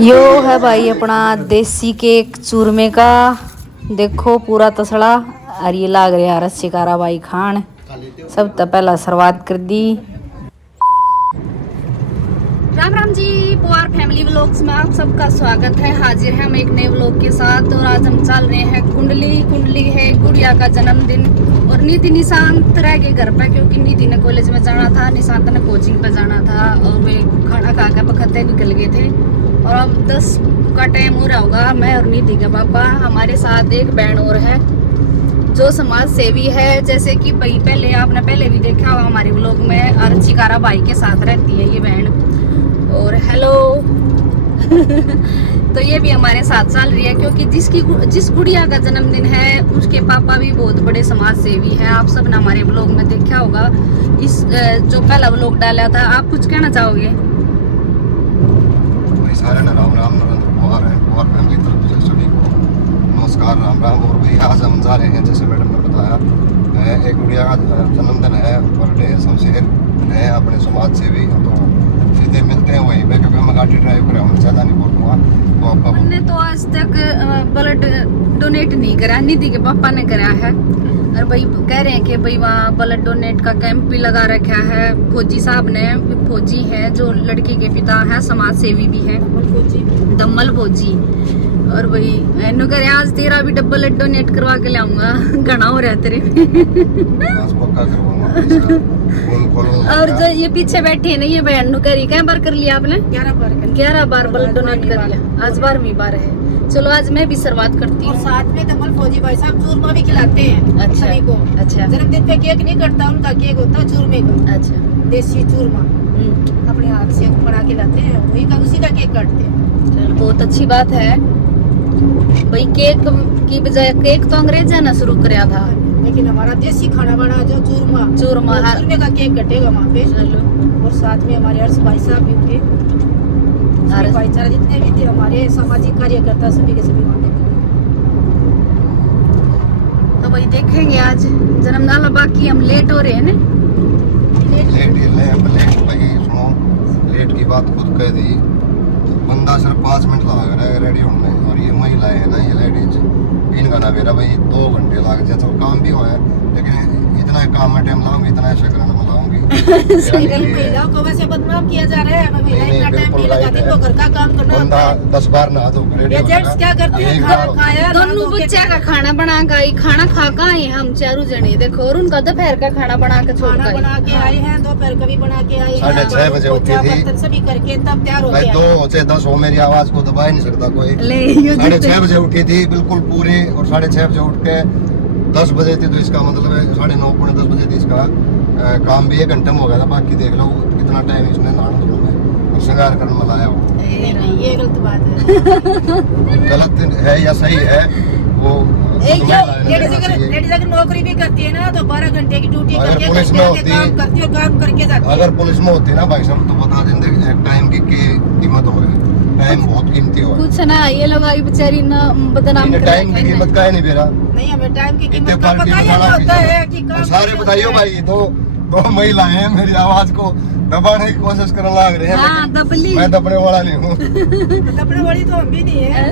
यो है भाई अपना देसी केक चूरमे का, देखो पूरा तसड़ा और ये लाग रहा रस्सी कारा भाई खान। सब तो पहला शुरुआत कर दी। राम राम जी, पुआर फैमिली व्लॉग्स में आप सबका स्वागत है। हाजिर है हम एक नए व्लॉग के साथ और आज हम चल रहे हैं कुंडली है गुड़िया का जन्मदिन। और निधि निशांत रह गए घर पे क्योंकि निधि ने कॉलेज में जाना था, निशांत ने कोचिंग पे जाना था और वे खाना खा के बखते निकल गए थे। और अब 10 का टाइम हो रहा होगा। मैं और निधि का पापा, हमारे साथ एक बहन और है जो समाज सेवी है। जैसे कि भाई पहले आपने पहले भी देखा होगा हमारे व्लॉग में, अर्चिकारा भाई के साथ रहती है ये बहन। और हेलो तो ये भी हमारे साथ चल रही है क्योंकि जिस गुड़िया का जन्मदिन है उसके पापा भी बहुत बड़े समाज सेवी हैं। आप सब ने हमारे व्लॉग में देखा होगा, इस जो पहला व्लॉग डाला था। आप कुछ कहना चाहोगे? सारे राम राम नरेंद्र कुमार है और फैमिली तरफ से सभी को नमस्कार, राम राम। और भाई आज हम जा रहे हैं, जैसे मैडम ने बताया, एक गुड़िया का जन्मदिन है, बर्थडे शमशेर है अपने समाज सेवी। तो सीधे मिलते हैं वहीं पे क्योंकि मैं गाड़ी ड्राइव कर रहा हूँ, ज़्यादा नहीं बोलूँगा। तो आपका हमने तो आज तक ब्लड डोनेट नहीं करा, निधि के पापा ने करा है। और भाई कह रहे हैं कि भाई वहाँ ब्लड डोनेट का कैंप भी लगा रखा है फौजी साहब ने। फौजी है जो लड़की के पिता है, समाज सेवी भी है, दम्मल फौजी। और भाई मैंने कह रहे आज तेरा भी डबल डोनेट करवा के लाऊंगा, घना हो रहा तेरे। और जो ये पीछे बैठी है ना ये बहन नु करी, क्या बार कर लिया आपने? 11 बार ब्लड डोनेट कर लिया, आज 12वीं बार है। चलो आज मैं भी शुरुआत करती हूँ। और साथ में दमल फौजी भाई साहब चूरमा भी खिलाते हैं। अच्छा, सभी को। अच्छा। जन्मदिन पे केक नहीं कटता, उनका केक होता है चूरमे का। अच्छा, देसी चूरमा अपने हाथ से बना के लाते हैं, वही का उसी का केक काटते हैं। चलो बहुत अच्छी बात है भाई। केक की बजाय केक तो अंग्रेजा ने शुरू कराया था, लेकिन हमारा देसी खाना बना जो चूरमा चूरमे का केक कटेगा वहाँ पे। और साथ में हमारे अर्श भाई साहब भी होंगे, भाईचारा जितने भी थे हमारे सामाजिक कार्यकर्ता सभी के सभी वहाँ पे। तो भाई देखेंगे आज जन्मदिन। बाकी हम लेट हो रहे हैं ना, लेट भाई सुनो, लेट की बात खुद कह दी। बंदा सिर्फ 5 मिनट लगा रहा है रेडी होने में, और ये महिलाएं है ना, ये लेडीज, इनका ना मेरा भाई 2 घंटे लग जाए। तो काम भी हुआ है लेकिन इतना काम में टाइम लगाऊंगी, इतना ऐसा करना में लगाऊंगी। महिलाओं को वैसे बदनाम किया जा रहा है, महिला इतना टाइम नहीं लगाती तो घर का काम करना बंदा 10 बार नहा धो ये जेंट्स क्या करते हैं? खाया दोनों बच्चे का खाना बना के खाना खा के आए हम चारों जने, देखो। और उनका दोपहर का खाना बना के छोड़ खाना बना के आए हैं, दोपहर का भी बना के आए हैं। 6:30 बजे उठी थी, सभी करके तब तैयार हो भाई गया। 2 से 10 हो, मेरी आवाज को दबा ही नहीं सकता कोई। 6:30 बजे उठी थी बिल्कुल पूरी, और 6:30 बजे उठ के 10 बजे थी, तो इसका मतलब है 9:30 पौने 10 बजे थी। इसका काम भी 1 घंटे में हो गया था। बाकी देख लो कितना टाइम इसने नहाने धोने में और श्रृंगार करने में लाया हो। नहीं, ये गलत बात है। गलत है या सही है वो लेडीज अगर नौकरी भी करती है ना तो 12 घंटे की ड्यूटी करके पुलिस में होती है, काम करती है, काम करके जाती है। अगर पुलिस में होती ना भाई साहब तो बता देंगे टाइम की कीमत हो है। टाइम बहुत कीमती हो। कुछ ना ये लोग आई बेचारी ना बदनाम कर टाइम की कीमत का है नहीं बेरा। नहीं, हमें टाइम की कीमत का इतने पता ही नहीं होता है कि काम सारे बताइयो भाई। दो महिलाएं हैं, मेरी आवाज को दबाने की कोशिश करने लग रहे हैं। हाँ, दबली। मैं दबने वाला नहीं हूँ। दबने वाली तो हम भी नहीं है।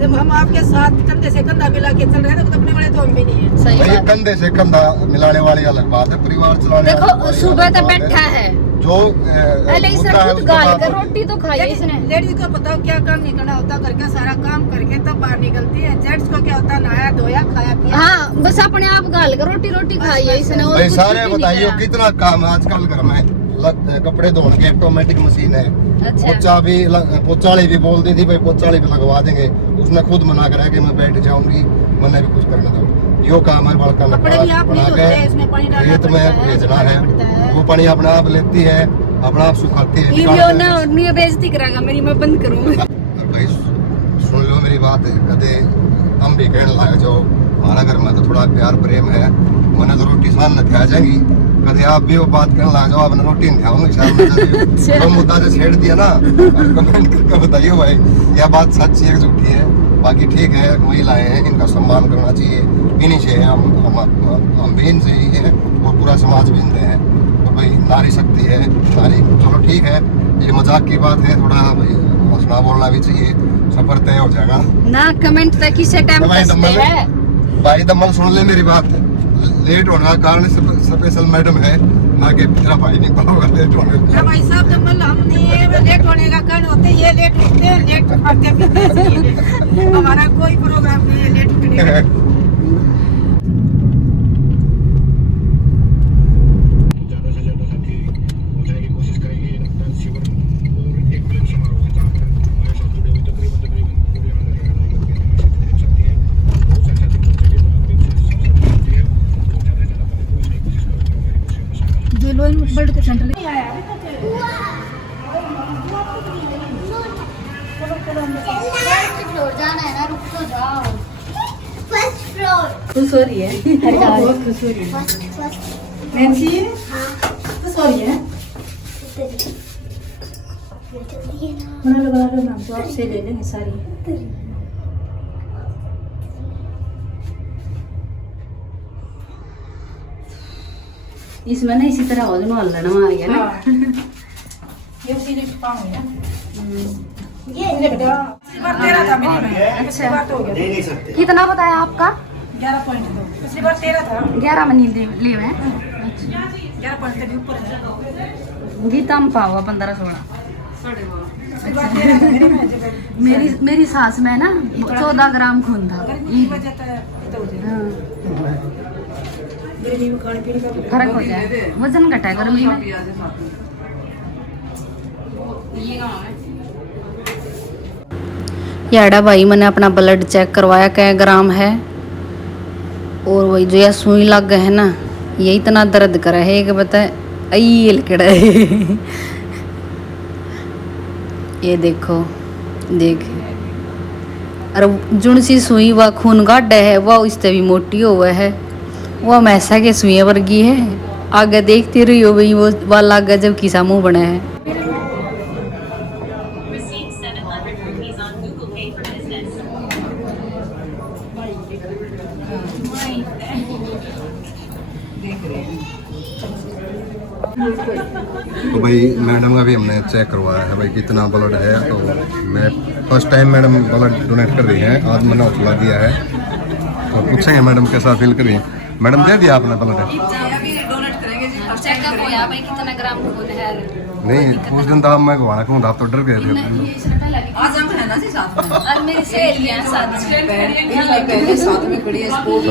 जब हम आपके साथ कंधे से कंधा मिला के चल रहे हैं तो दबने वाले तो हम भी नहीं है। सही भाई बात। कंधे से कंधा मिलाने वाली अलग बात है, परिवार चलाने देखो सुबह तक बैठा है जो पहले इसने खुद गाल कर रोटी तो खाई इसने। लेडीज को बताओ क्या काम नहीं करना होता, घर का सारा काम करके तब बाहर निकलती है। जेंट्स को क्या होता है, नहाया धोया खाया पिया। हाँ, बस अपने आप गाल कर रोटी खाई है इसने। और भाई कुछ सारे भी नहीं बताइए करा। कितना काम है आजकल घर में। कपड़े धोने की ऑटोमेटिक मशीन है। अच्छा। पोचाली भी बोलती थी भाई पोचाली भी लगवा देंगे, उसने खुद मना करा कि मैं बैठ जाऊंगी, मैंने भी कुछ करने दो। यो काम है बड़का कपड़े भी आप नहीं धोते हैं, इसमें पानी डालना खेत में पड़ता है, भेजना है, पड़ता है। वो पानी अपने आप लेती है, अपने आप सुखाती है। ये ना नहीं बेइज्जती कराएगा मेरी, मैं बंद करूँ। भाई सुन लो मेरी बात, कदे हम भी कहने लगे जो हमारा घर में तो थोड़ा प्यार प्रेम है, मैंने तो रोटी साल न खा जाएंगी। कदे आप भी वो बात करने लगे जाओ, आपने रोटी नहीं खाऊंगी शायद। तो मुद्दा से छेड़ दिया ना, और कमेंट करके बताइए भाई यह बात सच्ची है झूठी है। बाकी ठीक है, महिलाएं हैं, इनका सम्मान करना चाहिए, इन्हीं से हम भी इनसे ही है और पूरा समाज भी इनसे है। भाई नारी शक्ति है नारी। चलो ठीक है, ये मजाक की बात है, थोड़ा भाई हौसला बोलना भी चाहिए, सफर तय हो जाएगा ना। कमेंट तक किसे टाइम कसते है भाई। दमन सुन ले मेरी बात, लेट होने का कारण स्पेशल मैडम है ना कि तेरा भाई नहीं पाओगा लेट होने का। भाई साहब जब हम नहीं लेट होने का कारण होते ये लेट उठते हैं, लेट खाते पीते हैं। हमारा कोई प्रोग्राम नहीं है लेट उठने का। बर्ड के सेंटर नहीं आया अभी तक। फ्लोर जाना है ना, रुक तो जाओ। First floor. खुश हो रही है बहुत खुश हो रही है फर्स्ट नैन्सी। हाँ खुश हो रही है। बना लो नाम तो आपसे ले लेंगे सारी। इसमें ना इसी तरह वजन वाल लेना मार गया ना। ये सीधे पाऊँ ना। ये मेरे बेटा पिछली बार 13 था मेरी में। पिछली बार तो हो गया। कितना बताया आपका? 11.2। पिछली बार 13 था। 11 में नींद ले हैं। 11.2 ऊपर है। गीता में पाओ 15-16। पिछली बार 13 था मेरी में जब मेरी सास में ना 14 ग्राम खून था। गर्मी की वजह से ये तो हो जाए। हाँ, गर्मी में खाने पीने का फर्क हो जाए, वजन घटा है गर्मी में। याडा भाई मैंने अपना ब्लड चेक करवाया क्या ग्राम है, और वही जो ये सुई लग गए है ना, ये इतना दर्द कर है कि बता आई लकड़ा है। ये देखो देख, अरे जुन सी सुई व खून गाढ़ा है वह इससे भी मोटी हुआ है, वो मैसा के सुई वर्गी है। आगे देखती रही हो भाई, वो वाला गजब की सा मुंह बना है। तो भाई मैडम का भी हमने चेक करवाया है भाई कितना ब्लड है। तो मैं first time madam blood donate कर रही हैं, आज मैंने हौसला दिया है। तो पूछेंगे मैडम कैसा फील कर रही हैं। मैडम दे दिया आपने ब्लड? चेकअप होया भाई कितना ग्राम खून है। नहीं उस दिन तो मैं घुमाना कहूँ आप तो डर गए थे। आज हम है ना जी साथ में। और मेरी सहेलियां साथ पहले साथ में खड़ी है स्पोर्ट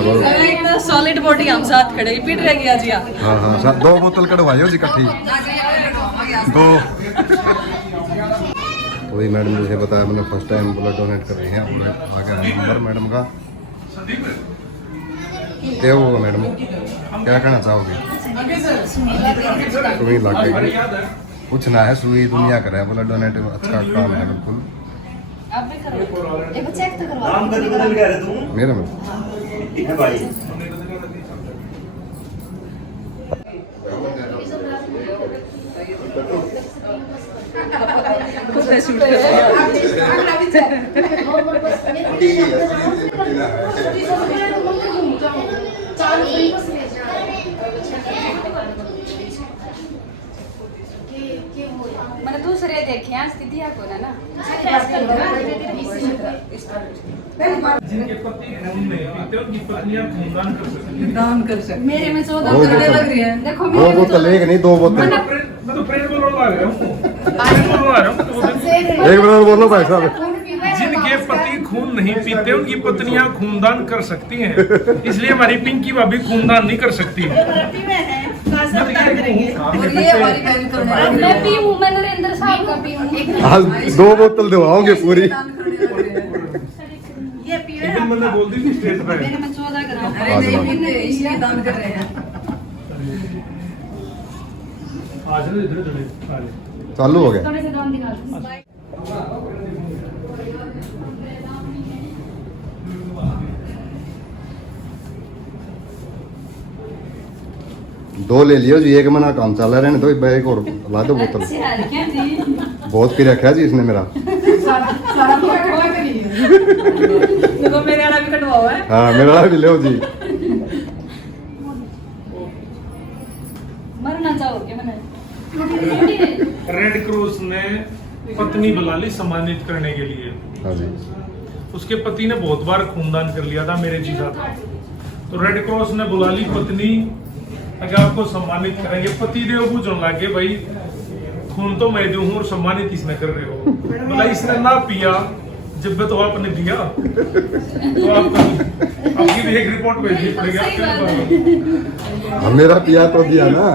सॉलिड बॉडी हम साथ खड़े पीट रह गया जी। हाँ हाँ 2 बोतल कढ़वाई हो जी इकट्ठी 2। तो वही मैडम ने बताया, मैंने फर्स्ट टाइम ब्लड डोनेट कर रही हैं। आ गया है नंबर मैडम का, क्या होगा मैडम, क्या कहना चाहोगे? सुई लग गई, कुछ ना है, सुई दुनिया का है, ब्लड डोनेट अच्छा काम है बिल्कुल। अब भी करो एक चेक तो करवा मेरे में मैंने दूसरे देखे हैं स्थिति को ना जिनके पति खून नहीं पीते उनकी पत्नियां खूनदान कर सकती हैं। मेरे में 14 दो करोड़ बोतल। लग रही है। देखो 2 बोतल एक नहीं 2 बोतल। मैं तो प्रेम बोलने आ रहा हूँ, प्रेम बोलने आ रहा हूँ। एक मिनट बोलो भाई साहब। जिनके पति खून नहीं पीते उनकी पत्नियां खूनदान कर सकती हैं, इसलिए हमारी पिंकी भाभी खूनदान नहीं कर सकती है। मैं पीऊं, मैं नरेंद्र साहब का पीऊं। आज 2 बोतल दिवाओगे पूरी। ये पीवे एक दिन मैंने बोल दी थी स्टेज पे। मेरे में 14 ग्राम। इसलिए दान कर रहे हैं। आज ना इधर चले आ ले। चालू हो गया। थोड़े से दाम दिखा दो। 2 ले लियो जी, एक मना काम चल रहा है, तो एक और ला दो बोतल। बहुत पी रखा जी इसने मेरा। सारा कटवा के लिए देखो मेरे वाला भी कटवा हुआ है। हाँ मेरा वाला भी लो जी। मरना चाहो रेड क्रॉस ने पत्नी बुला ली सम्मानित करने के लिए। हाँ जी। उसके पति ने बहुत बार खूनदान कर लिया था मेरे जीजा था, तो रेड क्रॉस ने बुला ली पत्नी, अगर आपको सम्मानित करेंगे। पति देव पूछने लगे भाई खून तो मैं दूं और सम्मानित इसने कर रहे हो। बोला इसने ना पिया जब तो आपने दिया, तो आपकी भी एक रिपोर्ट भेजनी पड़ेगी। मेरा पिया तो दिया ना,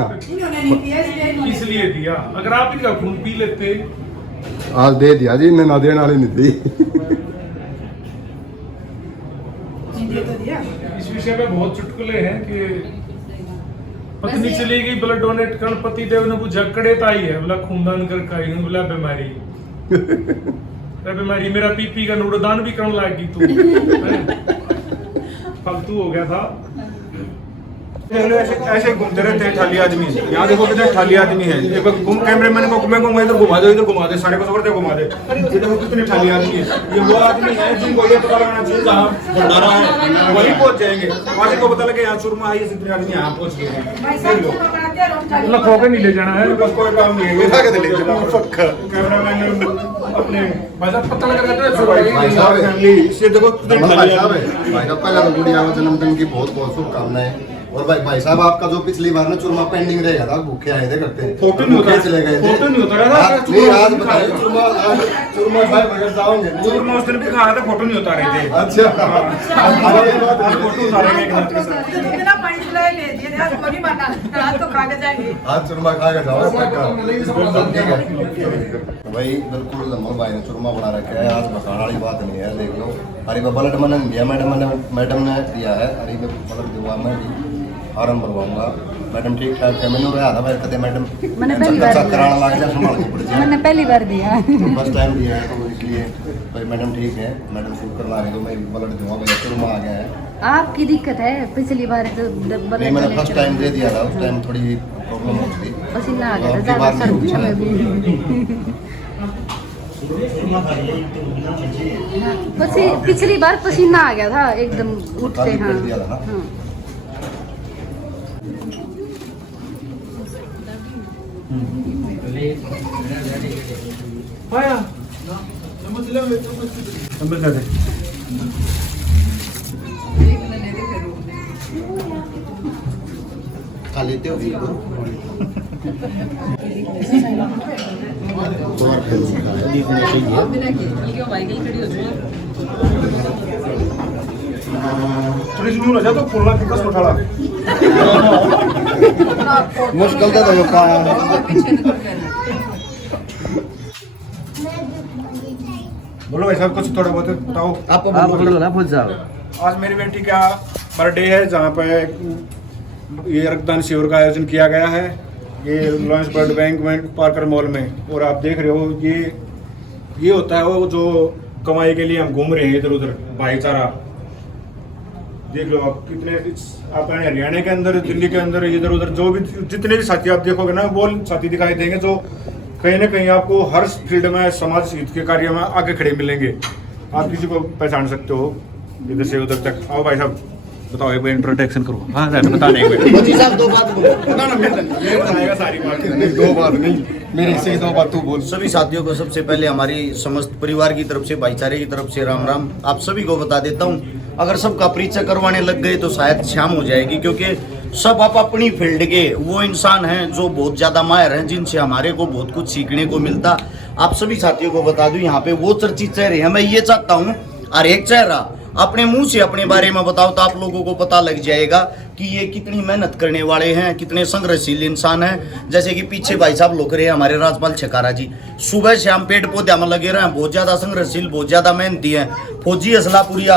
इसलिए दिया। अगर आप इनका खून पी लेते। आज दे दिया जी, इन्हें ना देने वाली नहीं थी। इस विषय में बहुत चुटकुले हैं कि पत्नी चली गई ब्लड डोनेट कर, पति देव ने पूछा कड़े ताई है, बोला खूनदान कर का ही, बोला बीमारी बीमारी मेरा पीपी का नूडदान भी करने लगी तू। फालतू हो गया था। ऐसे घूमते रहते हैं ठाली आदमी। यहाँ देखो कितने ठाली आदमी है। एक घूम कैमरेमैन को मैं कहूँगा इधर घुमा दो, इधर घुमा दे, सारे को करते घुमा दे। ये देखो कितने ठाली आदमी है। ये वो आदमी है जिनको ये पता लगाना चाहिए जहाँ भंडारा है वहीं पहुँच जाएंगे। वहाँ को पता लगे यहाँ चूरमा है, इतने आदमी यहाँ पहुँच गए हैं। लखो के नहीं ले जाना है, बस कोई काम नहीं है। कैमरामैन अपने भाई साहब पता लगा फैमिली इससे देखो कितने ठाली आदमी है। भाई साहब पहले तो गुड़िया को जन्मदिन की बहुत बहुत शुभकामनाएं। और भाई साहब आपका जो पिछली बार ना चूरमा पेंडिंग रहेगा था, भूखे आए थे करते फोटो नहीं उतारा, चले गए थे। फोटो नहीं उतारा था। नहीं आज बताइए चूरमा भाई बगैर जाओगे चूरमा उस दिन भी खाया था, फोटो नहीं उतारे थे। अच्छा फोटो उतारेंगे एक हाथ के साथ। आज चूरमा खा के जाओ पक्का। भाई बिल्कुल अमर भाई ने चूरमा बना रखा है, आज बताने वाली बात नहीं है। देख लो अरे ब्लड मैंने दिया, मैडम ने दिया है। अरे ब्लड दिवा मैं भी फॉर्म भरवाऊंगा। मैडम ठीक ठाक है, मैंने रहा था भाई कदे मैडम मैंने पहली बार कराना लग जाए संभाल के पड़ जाए। मैंने पहली बार दिया, फर्स्ट टाइम दिया है, तो इसलिए भाई मैडम ठीक है, मैडम शूट करवा रहे तो मैं ब्लड दूंगा। भाई चूरमा आ गया है। आपकी दिक्कत है, पिछली बार तो नहीं मैंने फर्स्ट टाइम दे दिया था, उस टाइम थोड़ी प्रॉब्लम हो गई। पसीना आ तो गया अब की था बार नहीं होगी सर्दियों में शायद। भी। पिछली बार पसीना आ गया था एकदम उठते। काफी हाँ पेट दिया था ना। हाँ। खा लेते हो फिर तो और फिर देखने थोड़ी सी दूर हो जाए तो पुलना फिकस उठाला। मुश्किल तो देखो का बोलो भाई साहब कुछ थोड़ा बहुत बताओ। आप बोलो ना खुद साहब। आज मेरी बेटी का बर्थडे है, जहाँ पे ये रक्तदान शिविर का आयोजन किया गया है। ये लॉयंस ब्लड बैंक में पार्कर मॉल में। और आप देख रहे हो ये होता है वो जो कमाई के लिए हम घूम रहे हैं इधर उधर, भाईचारा। देख लो आप कितने आप हरियाणा के अंदर, दिल्ली के अंदर, इधर उधर जो भी जितने भी साथी आप देखोगे ना, वो साथी दिखाई देंगे जो कहीं ना कहीं आपको हर फील्ड में समाज हित के कार्य में आगे खड़े मिलेंगे। आप किसी को पहचान सकते हो इधर से उधर तक। आओ भाई साहब बताओ, एक बार इंट्रोडक्शन करो। हाँ बताने साहब दो बात बोलो ना बताएगा सारी बात। दो बात नहीं, मेरे से दो बात तू बोल। सभी साथियों को सबसे पहले हमारी समस्त परिवार की तरफ से, भाईचारे की तरफ से राम राम। आप सभी को बता देता हूँ, अगर सबका परिचय करवाने लग गए तो शायद शाम हो जाएगी, क्योंकि सब आप अपनी फील्ड के वो इंसान हैं जो बहुत ज़्यादा माहिर हैं, जिनसे हमारे को बहुत कुछ सीखने को मिलता। आप सभी साथियों को बता दूं, यहाँ पे वो चर्चित चेहरे हैं। मैं ये चाहता हूँ हर एक चेहरा अपने मुंह से अपने बारे में बताओ, तो आप लोगों को पता लग जाएगा कि ये कितनी मेहनत करने वाले हैं, कितने संघर्षशील इंसान हैं। जैसे कि पीछे भाई साहब लोग रहे हैं हमारे राजपाल छकारा जी, सुबह शाम पेड़ पौधे में लगे रहे हैं, बहुत ज़्यादा संघर्षशील, बहुत ज़्यादा मेहनती हैं। फौजी असलापुरिया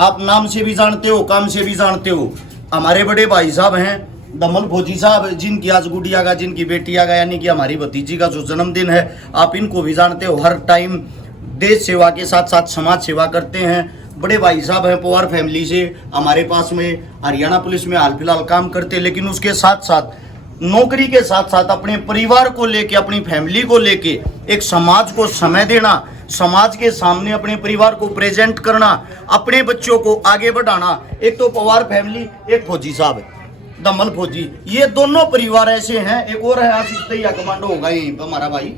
आप नाम से भी जानते हो, काम से भी जानते हो। हमारे बड़े भाई साहब हैं दमन फौजी साहब, जिनकी आज गुड़िया का, जिनकी बेटिया का, यानी कि हमारी भतीजी का जो जन्मदिन है, आप इनको भी जानते हो। हर टाइम देश सेवा के साथ साथ समाज सेवा करते हैं। बड़े भाई साहब हैं पवार फैमिली से, हमारे पास में हरियाणा पुलिस में हाल फिलहाल काम करते हैं, लेकिन उसके साथ साथ नौकरी के साथ साथ अपने परिवार को लेके, अपनी फैमिली को लेके एक समाज को समय देना, समाज के सामने अपने परिवार को प्रेजेंट करना, अपने बच्चों को आगे बढ़ाना। एक तो पवार फैमिली, एक फौजी साहब है। दमल फौजी, ये दोनों परिवार ऐसे हैं। एक और है आशीष दैया कमांडो होगा यहीं पर हमारा भाई,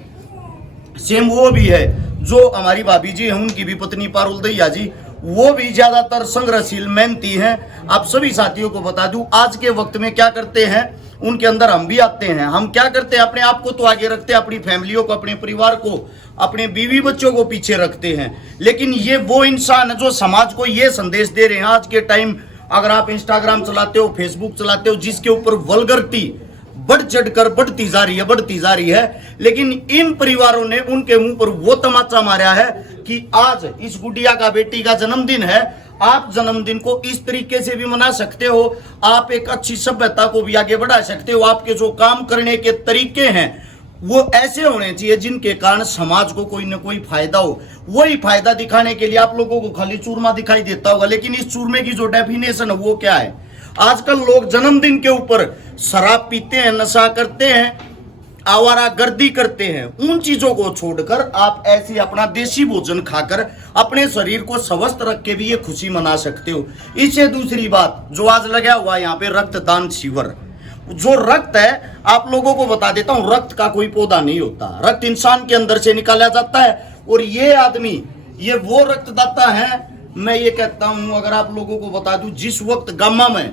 सेम वो भी है। जो हमारी भाभी जी हैं उनकी भी पत्नी पारुल दैया जी, वो भी ज्यादातर संघर्षशील मेहनती हैं। आप सभी साथियों को बता दूं आज के वक्त में क्या करते हैं, उनके अंदर हम भी आते हैं। हम क्या करते हैं, अपने आप को तो आगे रखते हैं, अपनी फैमिलियों को, अपने परिवार को, अपने बीवी बच्चों को पीछे रखते हैं। लेकिन ये वो इंसान है जो समाज को ये संदेश दे रहे हैं आज के टाइम। अगर आप इंस्टाग्राम चलाते हो, फेसबुक चलाते हो, जिसके ऊपर वल्गरिटी बढ़ चढ़कर बढ़ती जा रही है, लेकिन इन परिवारों ने उनके मुंह पर वो तमाचा मारा है कि आज इस गुड़िया का, बेटी का जन्मदिन है, आप जन्मदिन को इस तरीके से भी मना सकते हो, आप एक अच्छी सभ्यता को भी आगे बढ़ा सकते हो। आपके जो काम करने के तरीके हैं वो ऐसे होने चाहिए जिनके कारण समाज को कोई ना कोई फायदा हो। वही फायदा दिखाने के लिए आप लोगों को खाली चूरमा दिखाई देता होगा, लेकिन इस चूरमे की जो डेफिनेशन है वो क्या है। आजकल लोग जन्मदिन के ऊपर शराब पीते हैं, नशा करते हैं, आवारागर्दी करते हैं। उन चीजों को छोड़कर आप ऐसे अपना देसी भोजन खाकर अपने शरीर को स्वस्थ रख के भी ये खुशी मना सकते हो। इससे दूसरी बात जो आज लगा हुआ है यहाँ पे, रक्तदान शिविर। जो रक्त है, आप लोगों को बता देता हूं, रक्त का कोई पौधा नहीं होता, रक्त इंसान के अंदर से निकाला जाता है। और ये आदमी, ये वो रक्तदाता है। मैं ये कहता हूं, अगर आप लोगों को बता दूं, जिस वक्त गामा में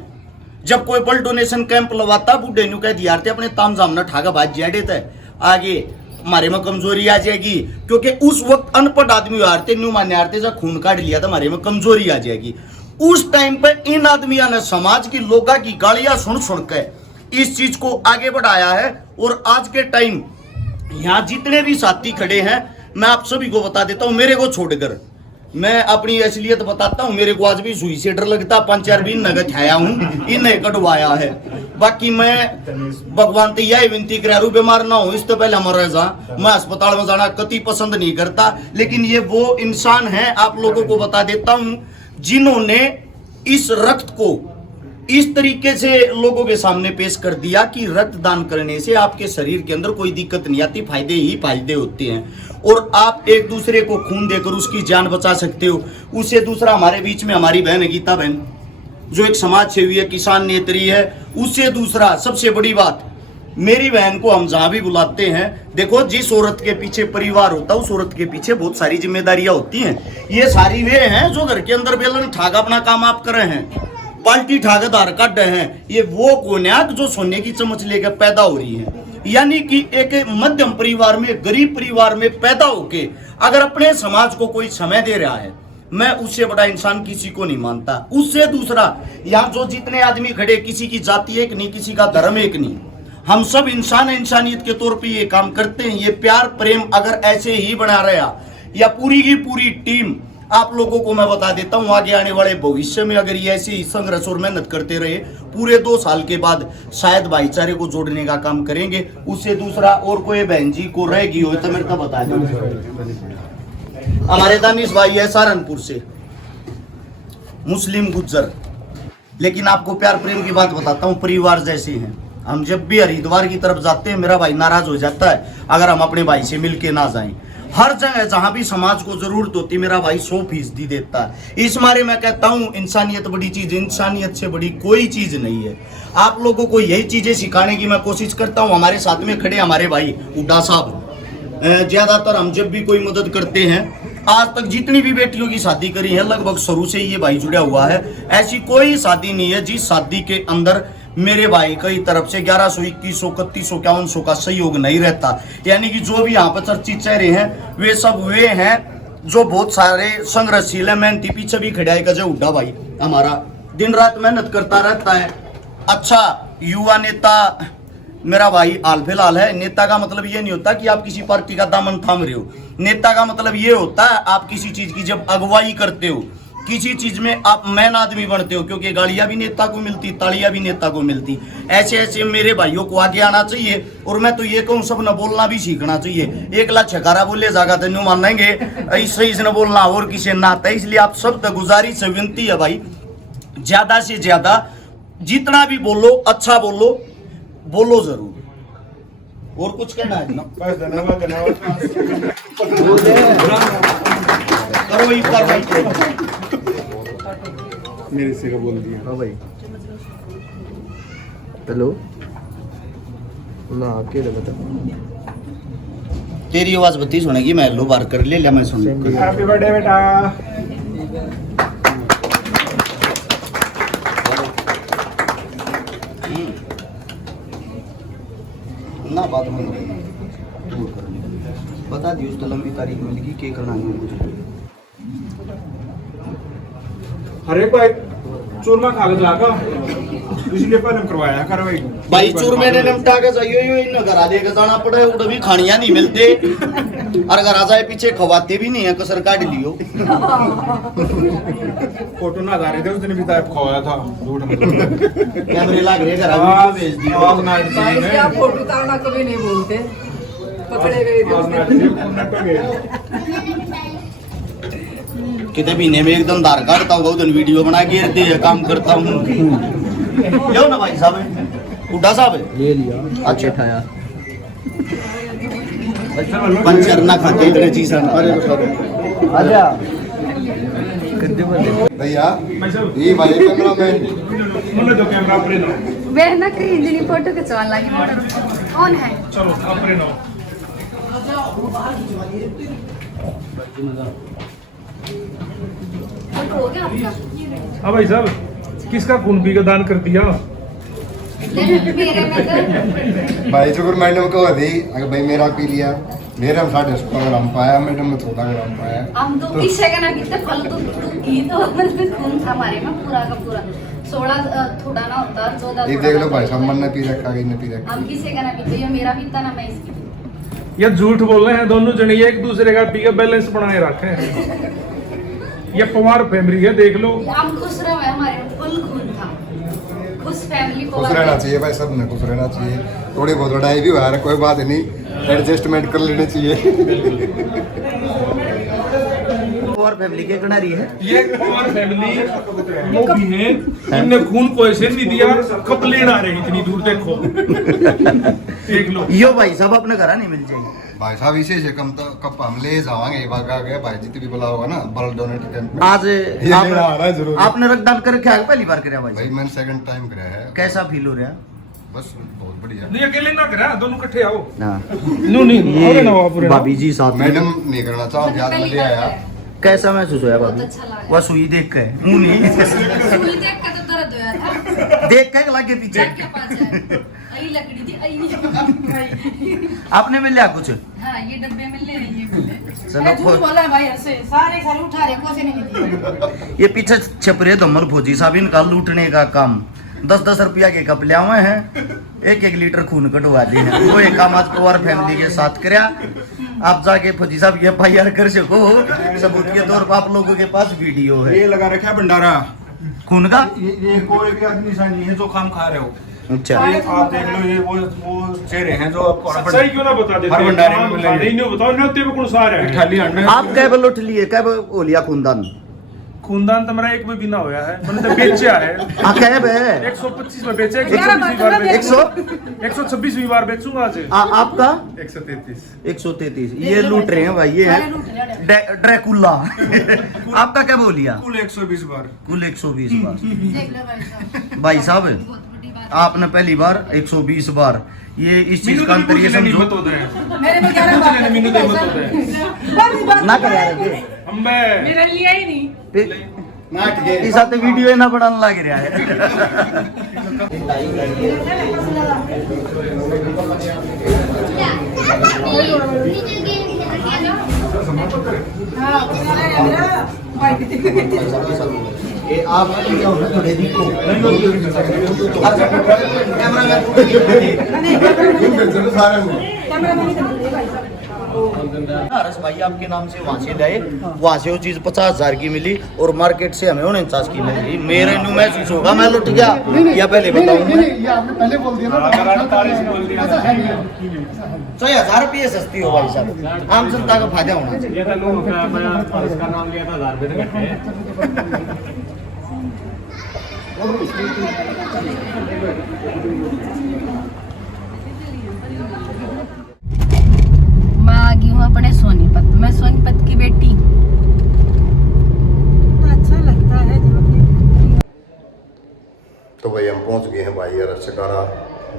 जब कोई ब्लड डोनेशन कैंप लगवाता, बूढ़े नु कह दिया अपने ताम जाम न ठागा बाज जाड़े थे, आगे हमारे में कमजोरी आ जाएगी। क्योंकि उस वक्त अनपढ़ आदमी हारते, न्यू मान्य हारते, जब खून काट लिया तो हमारे में कमजोरी आ जाएगी। उस टाइम पे इन आदमियों ने समाज की लोगा की गालियां सुन सुन के इस चीज को आगे बढ़ाया है। और आज के टाइम यहाँ जितने भी साथी खड़े हैं, मैं आप सभी को बता देता हूँ, मेरे को छोड़कर, मैं अपनी असलियत बताता हूँ, मेरे को आज भी सुई से डर लगता। 5-4 दिन नगद छाया हूँ, इन्हें कटवाया है। बाकी मैं भगवान से यही विनती करूँ, बीमार ना हो इससे पहले मर जा। मैं अस्पताल में जाना कति पसंद नहीं करता, लेकिन ये वो इंसान है, आप लोगों को बता देता हूँ, जिन्होंने इस रक्त को इस तरीके से लोगों के सामने पेश कर दिया कि रक्तदान करने से आपके शरीर के अंदर कोई दिक्कत नहीं आती, फायदे ही फायदे होते हैं। और आप एक दूसरे को खून देकर उसकी जान बचा सकते हो। उससे दूसरा, हमारे बीच में हमारी बहन है गीता बहन, जो एक समाज सेवी है, किसान नेत्री है। उससे दूसरा, सबसे बड़ी बात, मेरी बहन को हम जहां भी बुलाते हैं, देखो जिस औरत के पीछे परिवार होता है, उस औरत के पीछे बहुत सारी जिम्मेदारियां होती हैं। ये सारी वे हैं जो घर के अंदर बेलन ठाक अपना काम आप कर रहे हैं, बाल्टी ठाकेदार काट रहे हैं। ये वो कोन्याक जो सोने की चम्मच लेकर पैदा हो रही है। यानी कि एक मध्यम परिवार में, गरीब परिवार में पैदा होके अगर अपने समाज को कोई समय दे रहा है, मैं उससे बड़ा इंसान किसी को नहीं मानता। उससे दूसरा, यहाँ जो जितने आदमी खड़े, किसी की जाति एक नहीं, किसी का धर्म एक नहीं, हम सब इंसान है, इंसानियत के तौर पे ये काम करते हैं। ये प्यार प्रेम अगर ऐसे ही बना रहा, या पूरी की पूरी टीम, आप लोगों को मैं बता देता हूं, आगे आने वाले भविष्य में अगर ये ऐसे ही संघर्ष और मेहनत करते रहे, पूरे 2 साल के बाद शायद भाईचारे को जोड़ने का काम करेंगे। उससे दूसरा, और कोई बहन जी को रहेगी हो तो मेरे को बता दो। हमारे दानिश भाई है सहारनपुर से, मुस्लिम गुज्जर, लेकिन आपको प्यार प्रेम की बात बताता हूँ, परिवार जैसे हैं। हम जब भी हरिद्वार की तरफ जाते हैं, मेरा भाई नाराज हो जाता है अगर हम अपने भाई से मिलके ना जाएं। हर जगह जहां भी समाज को जरूरत होती, मेरा भाई 100% देता है। इस मारे मैं कहता हूं, इंसानियत बड़ी चीज, इंसानियत से बड़ी कोई चीज नहीं है। आप लोगों को यही चीजें सिखाने की मैं कोशिश करता हूं। हमारे साथ में खड़े हमारे भाई उड्डा साहब, ज्यादातर हम जब भी कोई मदद करते हैं, आज तक जितनी भी बेटियों की शादी करी है, लगभग शुरू से ये भाई जुड़ा हुआ है। ऐसी कोई शादी नहीं है जिस शादी के अंदर मेरे भाई की तरफ से 1100, 2100, 3100, 5100 का सहयोग नहीं रहता। यानी कि जो भी यहाँ पर चर्चित चेहरे हैं, वे सब वे हैं जो बहुत सारे संघर्षशील है, मेहनती। पीछे भी खड़ा है गजय उड्डा भाई, हमारा दिन रात मेहनत करता रहता है। अच्छा युवा नेता मेरा भाई हाल फिलहाल है। नेता का मतलब ये नहीं होता कि आप किसी पार्टी का दामन थाम रहे हो। नेता का मतलब ये होता है आप किसी चीज की जब अगुवाई करते हो, किसी चीज में आप मैन आदमी बनते हो, क्योंकि गालियां भी नेता को मिलती, तालियां भी नेता को मिलती। ऐसे ऐसे मेरे भाइयों को आगे आना चाहिए। और मैं तो ये कहूँ, सब न बोलना भी सीखना चाहिए। 1 लाख छकारा बोले जागा तो न्यू मानेंगे, ऐसे न बोलना और किसी ना आता है। इसलिए आप सब तक गुजारिश है, विनती है भाई, ज्यादा से ज्यादा जितना भी बोलो, अच्छा बोलो, बोलो जरूर। और कुछ कहना है? धन्यवाद करो ही कार्रवाई। मेरे से का बोल दिया। हाँ भाई, हेलो ना अकेले बता तेरी आवाज बत्ती सुनेगी, मैं लो बार कर ले लिया, मैं सुन हैप्पी बर्थडे बेटा। ना बात में दूर करने बता दी उसको लंबी तारीख में लिखी के करना है मुझे। अरे भाई चूरमा कागज लागा, इसलिए पहले करवाया कार्रवाई। भाई चूरमे ने निपटा के चाहिए यो इन घर आदे के जाना पड़े, उड़ भी खानियां नहीं मिलते और घर आ जाए पीछे खवाते भी नहीं है, कसर काट लियो। फोटो ना आ रहे थे उस दिन भी ताप खवाया था झूठ में। कैमरे लग रहे घर आ भेज दी आवाज ना आई थी क्या फोटो ताना कभी नहीं बोलते, पकड़े गए कितने महीने में एकदम धार काटता हूँ, उधर वीडियो बना के दे काम करता हूँ। यो ना भाई साहब, उड्डा साहब ले लिया अच्छा ठाया पंचर ना खाते इतने चीज आजा कितने बंदे भैया मैं सब ये भाई कैमरामैन मुन्ने दो कैमरा अपने नो, वह ना क्रिंजनी फोटो खिंचवाने लगी मोटर कौन है चलो अपने नो। फोटो हो गया आपका? हाँ भाई साहब, किसका खून पी का दान कर दिया? मेरे में तो भाई जो मैडम को दी अगर भाई मेरा पी लिया, मेरे हम 16.5 ग्राम पाया, मैडम में 14 ग्राम पाया। हम तो किसे का ना कितने फल तो की तो मतलब खून था हमारे में पूरा का पूरा 16 थोड़ा ना होता 14 ये देख लो भाई साहब, मन ने पी रखा कि नहीं पी रखा। हम किसे का ना पीते, ये मेरा पीता ना मैं इसकी। ये झूठ बोल रहे हैं दोनों जने, एक दूसरे का पी का बैलेंस बनाए रखे हैं। ये पवार फैमिली है, देख लो। हम खुश रहे, हमारे में फुल खून था, खुश फैमिली को खुश रहना चाहिए भाई, सब ने खुश रहना चाहिए। थोड़ी बहुत लड़ाई भी हुआ है, कोई बात नहीं, एडजस्टमेंट कर लेने चाहिए। और फैमिली के कनारी है ये पवार फैमिली वो भी है, इनने खून को ऐसे नहीं दिया, कब लेना रही इतनी दूर, देखो देख लो। यो भाई साहब अपने घर नहीं मिल जाएगी भाई साहब इसे से कम तो कब हम ले जावांगे, ये बात आ गया भाई जितनी भी बुला होगा ना ब्लड डोनेट कैंप में। आज ये लेना आ रहा है जरूर। आपने रक्तदान करके आगे पहली बार कराया भाई भाई साहब? मैंने सेकंड टाइम कराया है। कैसा फील हो रहा है? बस बहुत बढ़िया। नहीं अकेले ना करा, दोनों इकट्ठे आओ। हाँ नो नहीं अरे ना आप पूरे भाभी जी साथ में मैडम नहीं करना चाहो, याद में ले आया। कैसा महसूस होया बहुत भाभी? अच्छा लगा। वह सुई देख के मुंह नहीं सुई देख के तो दर्द होया था, देख के लगे पीछे क्या पास है आई लकड़ी थी आई नहीं। आपने मिल लिया कुछ? हाँ ये डब्बे में ले रही है बोले। चलो झूठ बोला है भाई, ऐसे सारे साल उठा रहे, कोसे नहीं दिए। ये पीछे छपरे धमल फौजी साहब, इनका लूटने का काम। 10-10 रुपया के कप ले हुए हैं, 1-1 लीटर खून कटवा दिए हैं। वो एक काम आज पवार फैमिली के साथ कराया। आप जाके फौजी साहब ये FIR कर सको, सबूत के तौर पर आप लोगों के पास वीडियो है। ये लगा रखा है भंडारा खून का? ये कोई भी आदमी सा नहीं है जो काम खा रहे हो। अच्छा ये आप देख लो, ये वो चेहरे हैं जो आपको सच्चाई क्यों ना बता देते? हर भंडारे में मिलेंगे। नहीं बताओ ना, तेरे कौन सा है खाली अंडे आप कैब लुट लिए, कैब ओ लिया खूनदान? खूनदान तो मेरा एक में भी ना होया है, मैंने तो बेचा है। हाँ कैब है 125 में बेचा, 126 बार बेचा, 126 बार बेचूंगा आज। आपका 133। 133। ये लूट रहे हैं भाई, ये है ड्रैकुला। आपका क्या बोल लिया? कुल 120 बार। कुल 120 बार। देख लो भाई साहब, भाई साहब बहुत बड़ी बात। आपने पहली बार 120 बार, ये इस चीज का अंतर ये नहीं समझो मत होता है, मेरे में 11 बार मीनू नहीं मत होता है। ना करा रहे हम बे मेरे लिया ही नहीं। इस साथ वीडियो ना बनाने लग रहा है। ये आप थोड़े दिखो हर्ष भाई आपके नाम से वहाँ से लाए, वहाँ से वो चीज 50,000 की मिली और मार्केट से हमें 49 की मिल गई। मेरे न्यू महसूस होगा मैं लुट गया या पहले बताऊँ? पहले बोल दिया ना। 6,000 रुपये सस्ती हो भाई साहब, आम जनता का फायदा होना चाहिए। मैं आ गई हूँ अपने सोनीपत, मैं सोनीपत की बेटी। अच्छा लगता है। तो भाई हम पहुंच गए हैं भाई यार शिकारा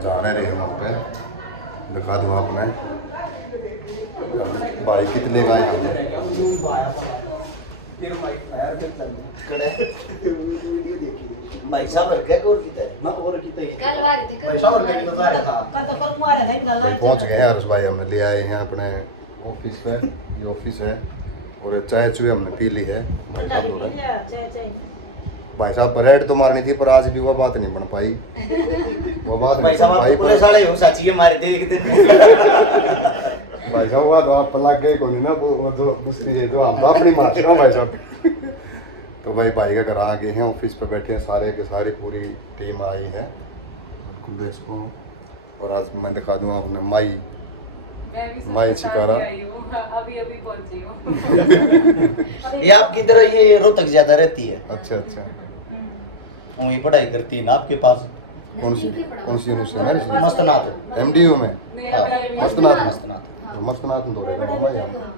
जाने रहे हैं वहाँ पे दिखा दूँ आपने भाई कितने का यहाँ भाई साहब क्या कर देता है ना और कितना भाई साहब क्या बता रहा था भाई पहुंच गए हैं हर्ष भाई हमने ले आए हैं अपने ऑफिस पे ये ऑफिस है और चाय चुए हमने पी ली है भाई साहब हो रहा है भाई साहब पर रेड तो मारनी थी पर आज भी वो बात नहीं बन पाई वो बात भाई नहीं साहब भाई पूरे साले हो साची है मारे देखते भाई साहब वो तो आप लग गए को नहीं ना वो जो दूसरी है तो हम तो अपनी मारते हैं भाई साहब तो भाई का घर आ गए हैं ऑफिस पे बैठे हैं सारे के सारी पूरी टीम आई है बिल्कुल इसको और आज मैं दिखा दूँ आपने माई शिकारा अभी पहुंची हूँ ये आपकी तरह ये रोहतक ज्यादा रहती है अच्छा अच्छा वही पढ़ाई करती है ना आपके पास कौन सी यूनिवर्सिटी मस्तनाथ MDU में मस्तनाथ मस्तनाथ मस्तनाथ में तो रहेगा मामा यहाँ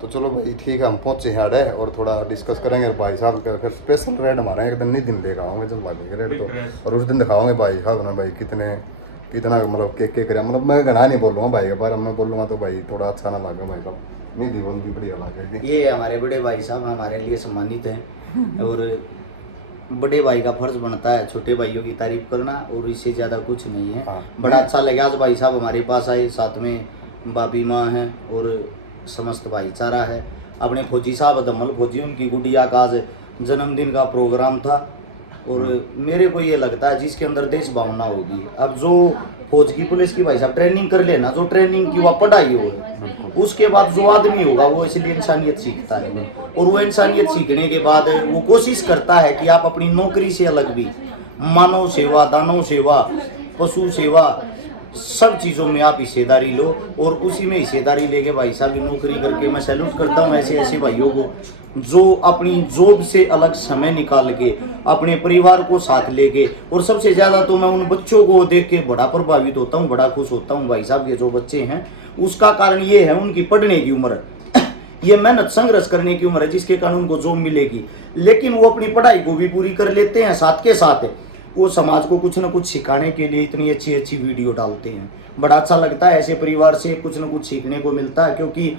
तो चलो भाई ठीक है हम पहुंचे हैं अड़े और थोड़ा डिस्कस करेंगे भाई साहब का फिर स्पेशल रेड मारेंगे एक दिन नहीं दिन लेकर आऊँगे जब मारेंगे रेड तो और उस दिन दिखाओगे भाई साहब ना भाई कितना मतलब के करें मतलब मैं घना नहीं बोलूँगा भाई के बारे में बोलूँगा तो भाई थोड़ा अच्छा ना लगे भाई साहब नहीं दी बोल भी बढ़िया लगेगी ये हमारे बड़े भाई साहब हमारे लिए सम्मानित हैं और बड़े भाई का फर्ज बनता है छोटे भाइयों की तारीफ करना और इससे ज़्यादा कुछ नहीं है हाँ। बड़ा अच्छा लगा आज भाई साहब हमारे पास आए साथ में बाबी माँ हैं और समस्त भाईचारा है अपने फौजी साहब दमल फौजी उनकी गुड़िया का आज जन्मदिन का प्रोग्राम था और मेरे को ये लगता है जिसके अंदर देश भावना होगी अब जो फौज की पुलिस की भाई साहब ट्रेनिंग कर लेना जो ट्रेनिंग की वह पढ़ाई हो उसके बाद जो आदमी होगा वो इसलिए इंसानियत सीखता है और वो इंसानियत सीखने के बाद वो कोशिश करता है कि आप अपनी नौकरी से अलग भी मानव सेवा दानव सेवा पशु सेवा सब चीज़ों में आप हिस्सेदारी लो और उसी में हिस्सेदारी लेके भाई साहब की नौकरी करके मैं सैल्यूट करता हूँ ऐसे ऐसे भाइयों को जो अपनी जॉब से अलग समय निकाल के अपने परिवार को साथ लेके और सबसे ज़्यादा तो मैं उन बच्चों को देख के बड़ा प्रभावित होता हूँ बड़ा खुश होता हूँ भाई साहब ये जो बच्चे हैं उसका कारण ये है उनकी पढ़ने की उम्र ये मेहनत संघर्ष करने की उम्र है जिसके कारण उनको जॉब मिलेगी लेकिन वो अपनी पढ़ाई को भी पूरी कर लेते हैं साथ के साथ वो समाज को कुछ न कुछ सिखाने के लिए इतनी अच्छी अच्छी वीडियो डालते हैं बड़ा अच्छा लगता है ऐसे परिवार से कुछ न कुछ सीखने को मिलता है क्योंकि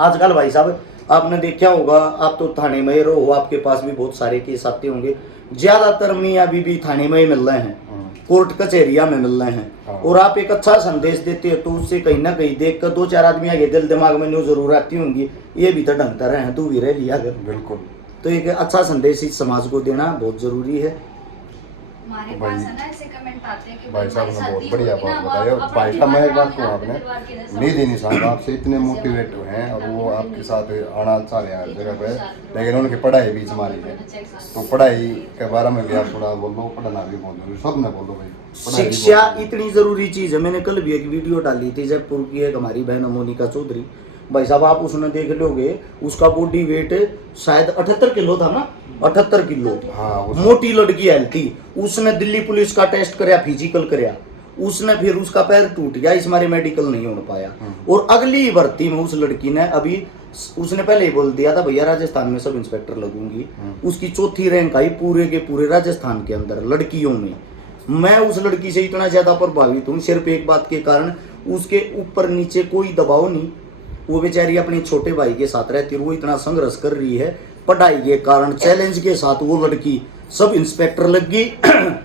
आजकल भाई साहब आपने देखा होगा आप तो थाने में रहो आपके पास भी बहुत सारे केस आते होंगे ज्यादातर मियाँ बीबी थाने में ही मिल रहे हैं कोर्ट कचहरिया में मिल रहे हैं और आप एक अच्छा संदेश देते हो तो उससे कहीं ना कहीं देख कर दो चार आदमी आगे दिल दिमाग में न्यू जरूर आती होंगी ये भी तो ढंगता रहे हैं तू भी रह लिया कर बिल्कुल तो एक अच्छा संदेश इस समाज को देना बहुत जरूरी है हमारे पास है ना ऐसे कमेंट आते हैं कि भाई साहब ने बहुत बढ़िया बात बताई और भाई साहब मैं एक बात कहूँ आपने निधि निशान आपसे इतने मोटिवेट हुए हैं और वो आपके साथ आना चाह रहे हैं हर जगह पे लेकिन उनकी पढ़ाई बीच मारी है तो पढ़ाई के बारे में भी आप थोड़ा बोलो पढ़ना भी बहुत जरूरी सब ने बोलो भाई शिक्षा इतनी जरूरी चीज है मैंने कल भी एक वीडियो डाली थी जयपुर की एक हमारी बहन मोनिका चौधरी भाई साहब आप उसने देख लोगे उसका बॉडी वेट शायद 78 किलो था ना 78 किलो मोटी लड़की हेल्थी उसने दिल्ली पुलिस का टेस्ट कराया फिजिकल कराया उसने फिर उसका पैर टूट गया इस मारे मेडिकल नहीं हो पाया और अगली भर्ती में उस लड़की ने अभी उसने पहले ही बोल दिया था भैया राजस्थान में सब इंस्पेक्टर लगूंगी उसकी चौथी रैंक आई पूरे के पूरे राजस्थान के अंदर लड़कियों में मैं उस लड़की से इतना ज्यादा प्रभावित हूँ सिर्फ एक बात के कारण उसके ऊपर नीचे कोई दबाव नहीं वो बेचारी अपने छोटे भाई के साथ रहती है वो इतना संघर्ष कर रही है पढ़ाई के कारण चैलेंज के साथ वो लड़की सब इंस्पेक्टर लग गई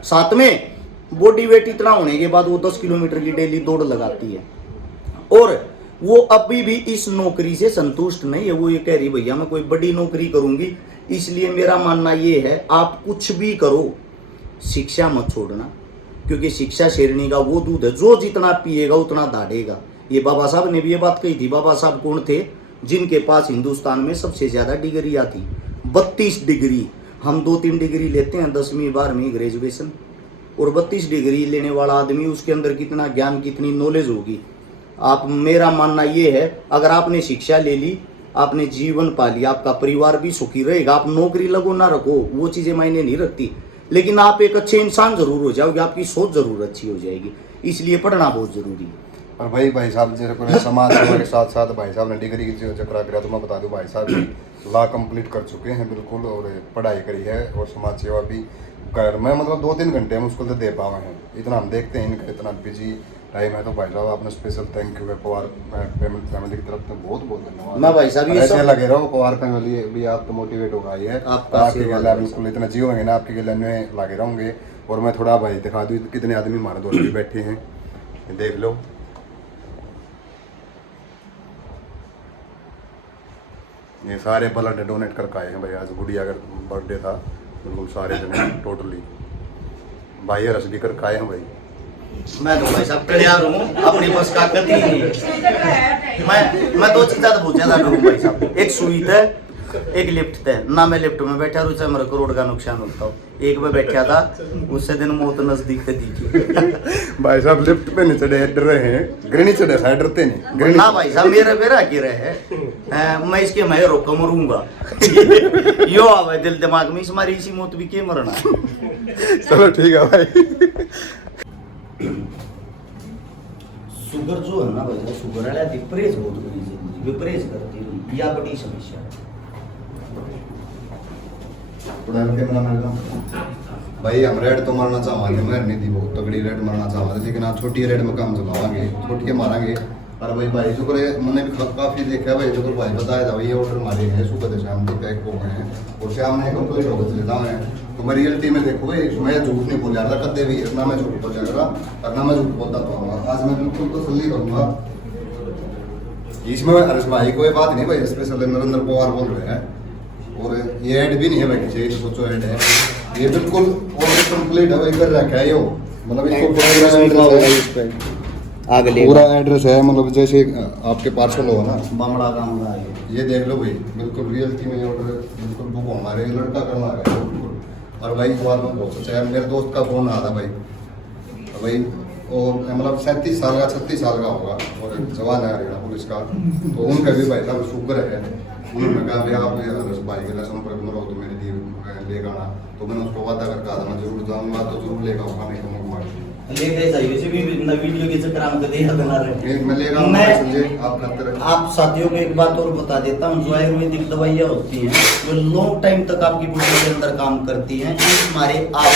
साथ में बॉडी वेट इतना होने के बाद वो 10 किलोमीटर की डेली दौड़ लगाती है और वो अभी भी इस नौकरी से संतुष्ट नहीं है वो ये कह रही भैया मैं कोई बड़ी नौकरी करूंगी इसलिए मेरा मानना ये है आप कुछ भी करो शिक्षा मत छोड़ना क्योंकि शिक्षा शेरनी का वो दूध है जो जितना पिएगा उतना दाढ़ेगा ये बाबा साहब ने भी ये बात कही थी बाबा साहब कौन थे जिनके पास हिंदुस्तान में सबसे ज़्यादा डिग्रियाँ थी 32 डिग्री हम 2-3 डिग्री लेते हैं 10वीं 12वीं ग्रेजुएशन और 32 डिग्री लेने वाला आदमी उसके अंदर कितना ज्ञान कितनी नॉलेज होगी आप मेरा मानना ये है अगर आपने शिक्षा ले ली आपने जीवन पा लिया आपका परिवार भी सुखी रहेगा आप नौकरी लगो ना रखो वो चीज़ें मायने नहीं रखती लेकिन आप एक अच्छे इंसान जरूर हो जाओगे आपकी सोच जरूर अच्छी हो जाएगी इसलिए पढ़ना बहुत जरूरी है और भाई साहब जैसे कोई समाज सेवा के साथ साथ भाई साहब ने डिग्री की जो चक्रा करा तो मैं बता दूं भाई साहब भी लॉ कंप्लीट कर चुके हैं बिल्कुल और पढ़ाई करी है और समाज सेवा भी कर मैं मतलब 2-3 घंटे मुश्किल से दे पावे हैं, इतना हम देखते हैं इनका इतना बिजी टाइम है। तो भाई साहब आपने स्पेशल थैंक यू है पवार पेमेंट फैमिली की तरफ से बहुत बहुत धन्यवाद। मैं भाई साहब ये ऐसे सब लगे रहो पवार फैमिली भी आप तो मोटिवेट हो गई है आपका आपके गला बिल्कुल इतना जीव है ना आपके गले में लगे रहूंगे। और मैं थोड़ा भाई दिखा दूँ कितने आदमी हमारे दोस्त भी बैठे हैं, देख लो। ये सारे ब्लड डोनेट करके आए हैं भाई, आज गुड़िया का बर्थडे था, बिल्कुल सारे जने टोटली भाई रस भी करके आए हैं भाई। मैं तो भाई साहब तैयार हूँ, अपनी बस का गति नहीं। मैं 2 चीज़ तो बहुत ज्यादा डरूं भाई साहब, एक सुई है एक लिफ्ट थे ना। मैं लिफ्ट में बैठा और उससे मेरा करोड़ का नुकसान होता हूँ। एक में बैठा था उससे दिन मौत नजदीक थे दिखी। भाई साहब लिफ्ट पे नहीं चढ़े डर रहे हैं, ग्रेनी चढ़े साइड डरते नहीं ना भाई साहब मेरा की रहे मैं इसके मैं रोक मरूंगा। यो आवे दिल दिमाग में, इस मारी इसी मौत भी के मरना। चलो ठीक है भाई। शुगर जो है ना भाई साहब, शुगर वाला विपरीत बहुत बड़ी जिंदगी विपरीत करती है, यह बड़ी समस्या है। भाई हम रेड तो मारना चाहेंगे, मैं नहीं थी बहुत तगड़ी रेड मारना चाहेंगे, लेकिन आप छोटी रेड में काम चलावांगे, छोटी मारेंगे। और भाई जो करे मैंने भी काफी देखा भाई, जो भाई बताया था भाई ये ऑर्डर मारे हैं सुबह से शाम तक पैक हो गए हैं और शाम में कंप्लीट हो गए चले जाए हैं। तो मैं रियलिटी में देखो भाई मैं झूठ नहीं बोल रहा था कदे भी, ना मैं झूठ बोल जाएगा और ना मैं झूठ बोलता तो आज मैं बिल्कुल तो तसल्ली करूंगा। इसमें हर्ष भाई कोई बात नहीं भाई, स्पेशल नरेंद्र पवार बोल रहे हैं और ये ऐड भी नहीं है भाई, चाहिए सोचो ऐड है, ये बिल्कुल ऑर्डर कंप्लीट है भाई कर रखा है यो, मतलब इसको पूरा एड्रेस है, मतलब जैसे आपके पार्सल हो ना बमड़ा काम रहा है। ये देख लो भाई बिल्कुल रियलिटी में ऑर्डर बिल्कुल बुक हमारे लड़का करना है बिल्कुल। और भाई बात में बहुत अच्छा है, मेरे दोस्त का फोन आया था भाई, तो भाई और मतलब 37 साल का 36 साल का होगा और जवान है हरियाणा पुलिस का। तो उनका भी भाई साहब शुक्र है, उन्होंने कहा भाई आप भाई के लिए संपर्क में रहो तो मेरे लिए लेकर आना। तो मैंने उसको वादा करके कहा था मैं जरूर जाऊँगा, तो जरूर लेकर आऊँगा, नहीं तो मैं ले गए चाहिए वैसे भी वीडियो के चक्कर में कदे बना रहे मैं लेगा मैं आप साथियों को एक बात और बता देता हूँ, जो आयुर्वेदिक दवाइयाँ होती हैं जो लॉन्ग टाइम तक आपकी बॉडी के अंदर काम करती हैं, हमारे आप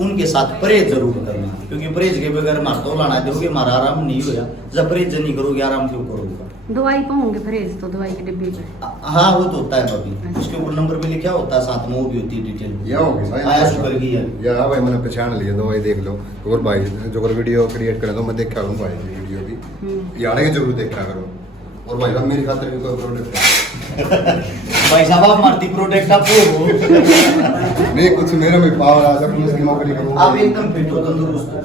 उनके साथ परहेज जरूर करना, क्योंकि परहेज के बगैर मार तो लाना दोगे हमारा आराम नहीं होगा। जब परहेज नहीं करोगे आराम क्यों करोगे? दवाई पाऊंगे परहेज तो दवाई के डिब्बे पे हाँ वो तो होता है भाभी, उसके ऊपर नंबर पे लिखा होता है, साथ में वो भी होती है डिटेल। यह होगी सही आया शुक्र की है या भाई मैंने पहचान लिया, दवाई देख लो। और भाई जो अगर वीडियो क्रिएट करें तो मैं देखा करूँ भाई वीडियो भी यार जरूर देखा करूँ। और भाई साहब मेरी खातिर भी कोई प्रोडक्ट भाई साहब आप मारती प्रोडक्ट आप वो नहीं कुछ मेरे में पावर आ जाए पुलिस की नौकरी करूँ आप एकदम फिट हो तंदुरुस्त हो।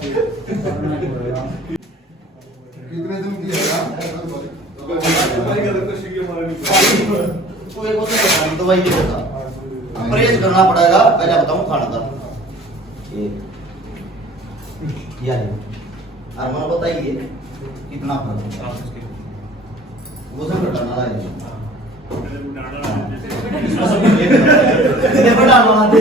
कितने दिन की है कोई बोलते हैं दवाई नहीं देता, परहेज करना पड़ेगा। पहले बताऊं खाना था यार और बताइए कितना वजन घटाना है इसमें सब कितने बड़ा बना दे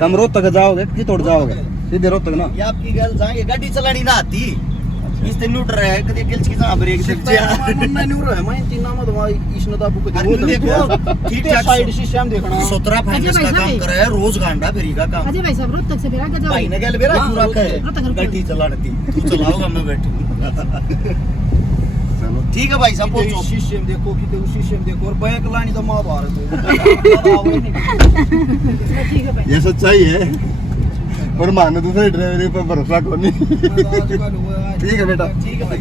तुम रोहतक जाओगे कि तोड़ जाओगे? सीधे रोहतक ना। ये आपकी गल जाएंगे गाड़ी चलानी ना आती इसते न्यूट्रल है कदे गिल्स की ना ब्रेक से मैं न्यूट्रल है, मैं तीन नाम दवा इसने तो आपको वो देखो ठीक ठाक साइड सिस्टम देखना 17 फाइनेंस का काम कर रहा है, रोज गांडा फेरी का काम। अजय भाई साहब रोहतक से फिर आगे जाओ भाई ने गल बेरा पूरा कहे गाड़ी चलाती तू चलाओगा मैं बैठूंगा। ठीक है भाई साहब पहुंचो, सिस्टम देखो कि तो सिस्टम देखो और बैक लानी तो महाभारत ठीक है भाई ये सच्चाई है, पर मानो दूसरे ड्राइवर पर भरोसा को नहीं। ठीक है बेटा। ठीक है भाई।